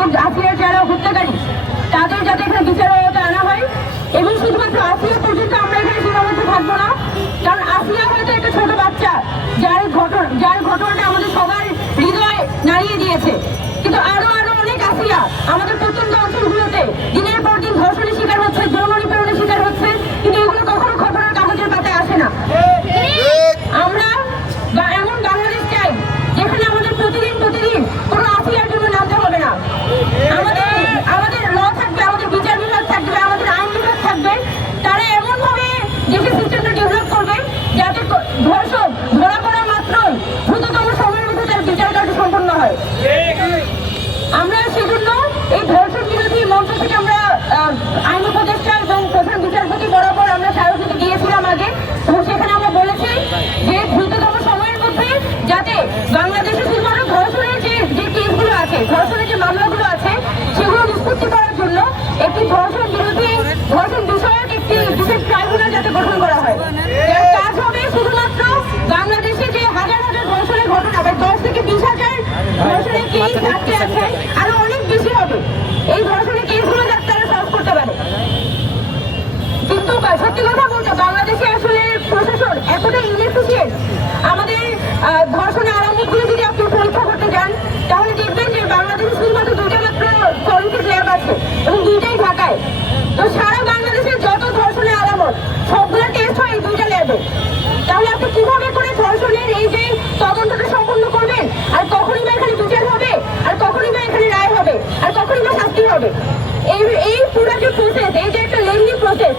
এবং আসিয়ার যারা হত্যাকারী তাদের যাতে এখানে বিচারের আওতায় আনা হয়। এবং শুধুমাত্র আসিয়া পর্যন্ত আমরা এখানে সীমাবদ্ধ থাকবো না, কারণ আসিয়া হয়তো একটা ছোট বাচ্চা যার ঘটনাটা আমাদের সবার হৃদয় নাড়িয়ে দিয়েছে, কিন্তু আরো অনেক আসিয়া আমাদের প্রত্যন্ত অঞ্চলগুলোতে দিনের পর দিন ধর্ষণের শিকার হচ্ছে, যৌন নিপীড়নের শিকার হচ্ছে, কিন্তু এগুলো কখনো খবরের কাগজের পাতায় আসে না। আমরা এমন বাংলাদেশ চাই যেখানে আমাদের প্রতিদিন কোনো আসিয়ার জন্য নামতে হবে না। আমাদের ল থাকবে, আমাদের বিচার বিভাগ থাকবে, আমাদের আইন বিভাগ থাকবে। তারা এমন ভাবে দেশের সিস্টেমটা ডেভেলপ করবে যাতে ধর্ষক ধরা পড়া মাত্রই দ্রুততম সময়ের মধ্যে তার বিচার কার্য সম্পন্ন হয়। আমরা সেজন্য এই ধর্ষণ বিরোধী মঞ্চ থেকে আমরা আইন উপদেষ্টা এবং প্রধান বিচারপতি বরাবর আমরা স্মারকলিপি দিয়েছিলাম আগে, এবং সেখানে আমরা বলেছি যে দ্রুততম সময়ের মধ্যে যাতে বাংলাদেশে শুধুমাত্র ধর্ষণের যে কেসগুলো আছে, ধর্ষণের যে মামলাগুলো আছে, সেগুলো নিষ্পত্তি করার জন্য একটি ধর্ষণ বিষয়ক একটি বিশেষ ট্রাইব্যুনাল যাতে গঠন করা হয়। কাজ হবে শুধুমাত্র বাংলাদেশে যে হাজার ধর্ষণের ঘটনা, 10 থেকে 20,000 ধর্ষণের কেস আটকে আছে, আরো অনেক বেশি হবে। এই ধর্ষণের কেসগুলো যাতে তারা সলভ করতে পারে। কিন্তু সত্যি কথা বলতে বাংলাদেশে আসলে প্রশাসন এতটা ইনএফিশিয়েন্ট। আমাদের ধর্ষণের আলামতগুলো যদি আপনি পরীক্ষা করতে যান তাহলে দেখবেন যে বাংলাদেশে শুধুমাত্র 2টা মাত্র ফরেনসিক ল্যাব আছে এবং 2টাই ঢাকায়। তো সারা বাংলাদেশের যত ধর্ষণের আলামত সবগুলো টেস্ট হয় এই 2টা ল্যাবে। তাহলে আপনি কিভাবে করে ধর্ষণের এই যে তদন্তটা সম্পন্ন করবেন, আর কখনই বা এখানে বিচার হবে, আর কখনই বা এখানে রায় হবে, আর কখনই বা শাস্তি হবে? এই পুরো যে প্রসেস, এই যে একটা লেন্দি প্রসেস,